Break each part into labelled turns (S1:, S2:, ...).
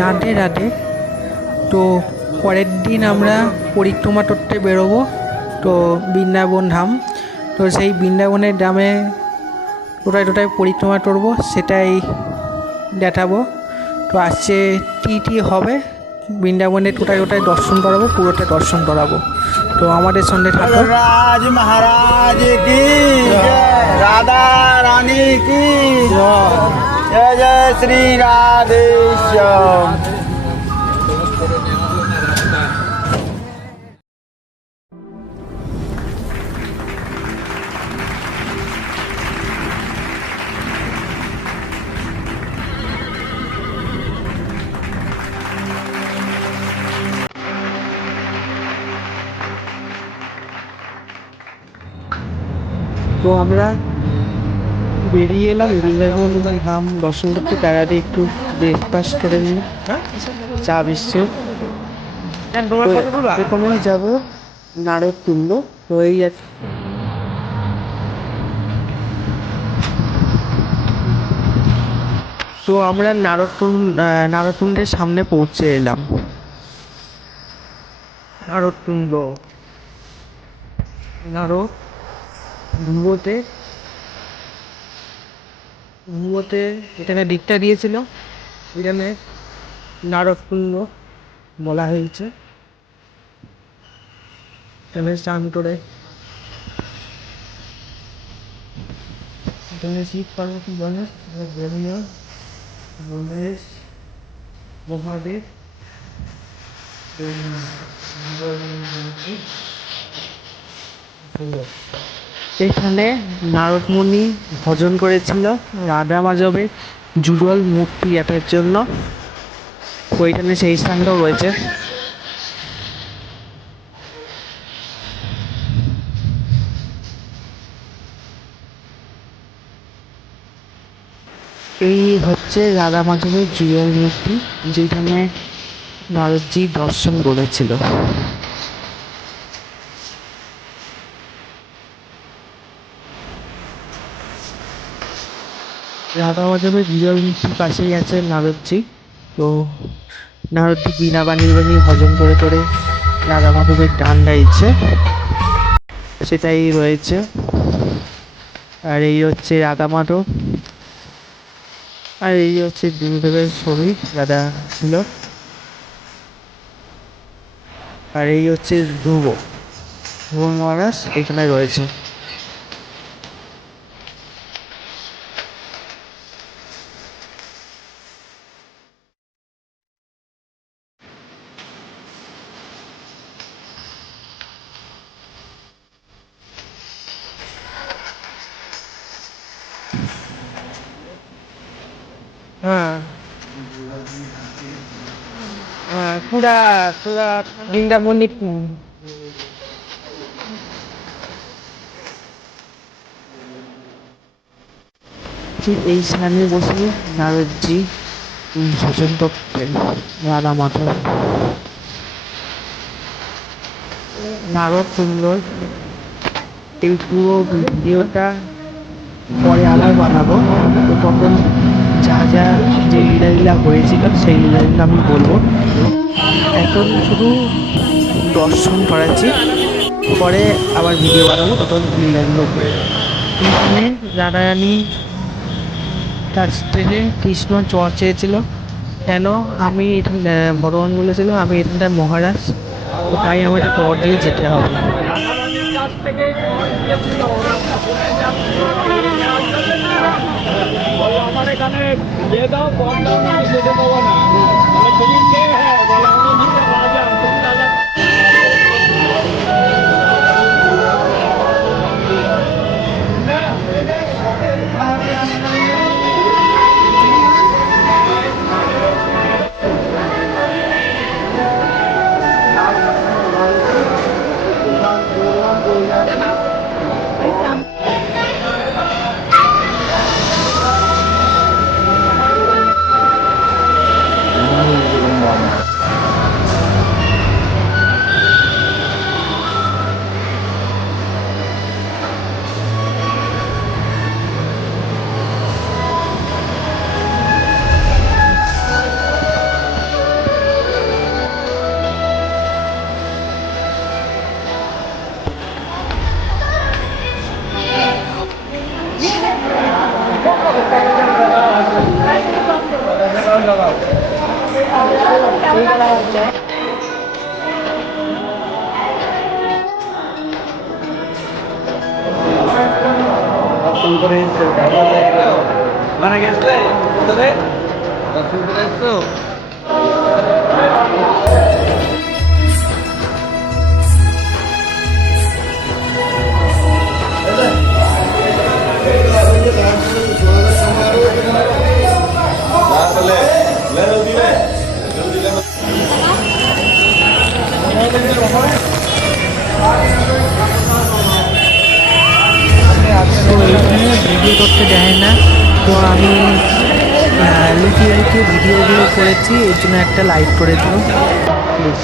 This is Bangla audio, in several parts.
S1: রাঁধে রাঁধে। তো পরের দিন আমরা পরিক্রমা করতে বেরোবো, তো বৃন্দাবন ধাম। তো সেই বৃন্দাবনের ধামে ওটাই টোটায় পরিক্রমা করব সেটাই দেখাবো। তো আসছে টি টি হবে বৃন্দাবনে টোটায় ওটাই দর্শন করাবো, পুরোটা দর্শন করাবো। তো আমাদের সঙ্গে
S2: ঠাকুর রাজ মহারাজ কি রাধা রানী কি जय जय श्री राधे श्याम
S1: তো আমরা বেরিয়ে এলাম বৃন্দাবন ধাম দর্শন করতে তার আগে একটু ব্রেকফাস্ট করে নিই। চা বিস্কুট। প্রথমে যাব নারদ তো এই আর- তো আমরা নারদকুন নারদকুণ্ডের সামনে পৌঁছে এলাম। নারদকুণ্ড নারদ ভুয়োতে ভুয়োতে এখানে দিকটা দিয়েছিল। এখানে নারদকুণ্ড বলা হয়েছে। এখানে স্নান করে এখানে শিব পার্বতী গণেশ গণেশ মহাদেব এখানে নারদমণি ভজন করেছিল, রাধা মাধবের যুগল মূর্তি এটার জন্য। ওইখানে সেই স্থানটাও রয়েছে। এই হচ্ছে রাধা মাধবের যুগল মূর্তি, যেখানে নারদজি দর্শন করেছিল। রাধা মাধবের মূর্তির পাশেই আছে নারদজি। তো নারদজি বিনা বানিয়ে বানিয়ে ভজন করে করে রাধা মাধবের গান গাইছে। সেটাই রয়েছে। আর এই হচ্ছে রাধা মাধব। আর এই হচ্ছে গুরুদেবের ছবি, রাধা ছিল আর এই হচ্ছে ধ্রুব। ধ্রুব মহারাজ এখানে রয়েছে হ্যাঁ হ্যাঁ পুরা পুরা বৃন্দাবনী ঠিক এই স্থানে বসে নারদজি ভজন করতেন রাধা মাধব। নারদ সুন্দর। এই পুরো ভিডিওটা পরে আবার বানাবো। তখন যা যা লীলালীলা হয়েছিল, সেই লীলালীলা আমি বলব। এখন শুধু দর্শন করাচ্ছি, পরে আবার ভিডিও বানাবো তখন লীলাগুলো এখানে রাধারানী, তার থেকে কৃষ্ণ চর চেয়েছিল, কেন আমি এখানে ভগবান বলেছিল, আমি এখানটায় মহারাজ তাই আমাকে চর দিয়ে যেতে হবে।
S3: আমার এখানে যে দাও কম দাও না যেতে পাবো না। মানে গেছে তোরে দর্শন করে এসছো
S1: তো এখানে ভিডিও করতে দেয় না। তো আমি লুকিয়ে লুকিয়ে ভিডিওগুলো করেছি, এর জন্য একটা লাইক করে দিল প্লিজ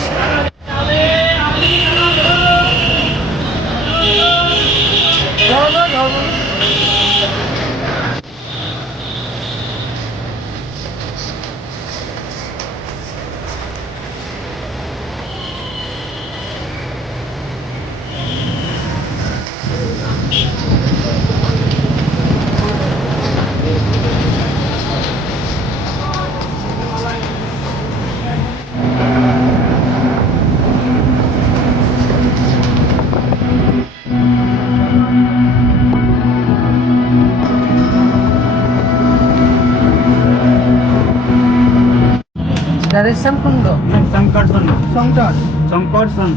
S1: কোনটা
S2: শঙ্করসন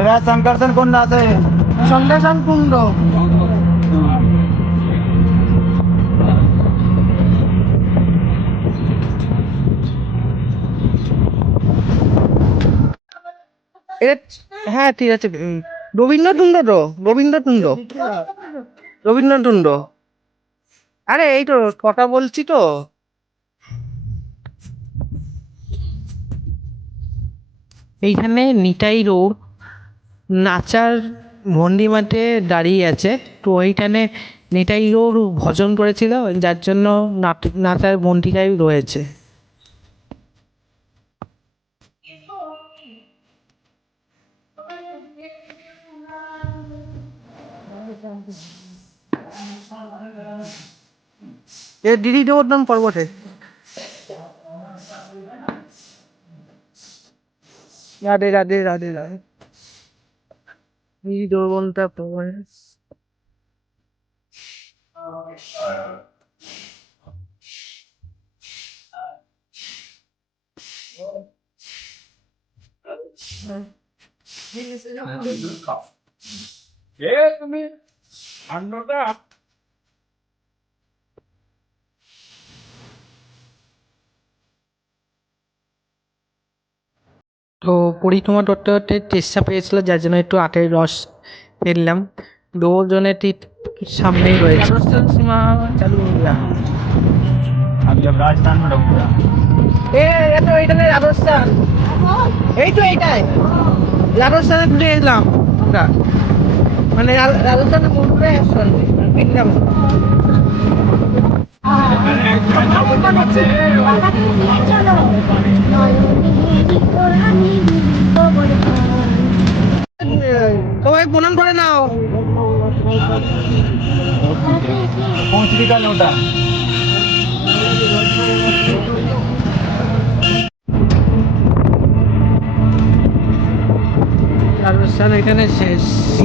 S2: এরা শঙ্করসন কোন আছে?
S1: সংকর্ষণ কুণ্ড হ্যাঁ ঠিক আছে। উম, রবীন্দ্রটুণ্ড তো রবীন্দ্রটুণ্ড রবীন্দ্রটুণ্ড আরে এই তো কথা বলছি তো। এইখানে নিতাই রোড, নাচার ভন্ডিমাতে দাঁড়িয়ে আছে। তো ওইখানে নিতাই রোড ভজন করেছিল, যার জন্য নাচার ভন্ডিটাই রয়েছে। এ দিদি দেবর পর্বতে। রাধে রাধে রাধে রাধে। দিদি দেবনটা পর্বতে
S3: এ তুমি ঠান্ডাটা
S1: তো পরিক্রমা করতে করতে তেষ্টা পেয়েছিলো যার জন্য একটু আটের রস ফেললাম দোজনে ঠিক সামনেই রয়েছে। চালু রাজস্থান রাজস্থান। এই তো রাজস্থানে ঘুরে এলাম আমরা। মানে রাজস্থানে ঘুরে আসলাম।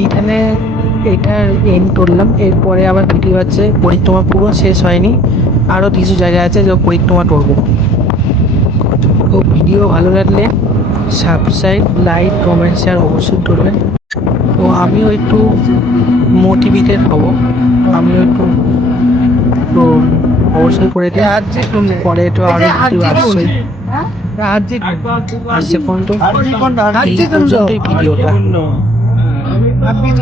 S1: এখানে এটা এন্ড করলাম, এরপরে আবার ভিডিও আছে পরিক্রমা পুরো শেষ হয়নি। আরও কিছু জায়গা আছে যে পরিক্রমা করব। ভিডিও ভালো লাগলে সাবস্ক্রাইব লাইক কমেন্ট শেয়ার অবশ্যই করবেন। তো আমিও একটু মোটিভেটেড হব। আমিও একটু তো অবশ্যই করে দিই। পরে একটু আরও একটু আসছি। আজকে পর্যন্ত এই পর্যন্তই ভিডিওটা।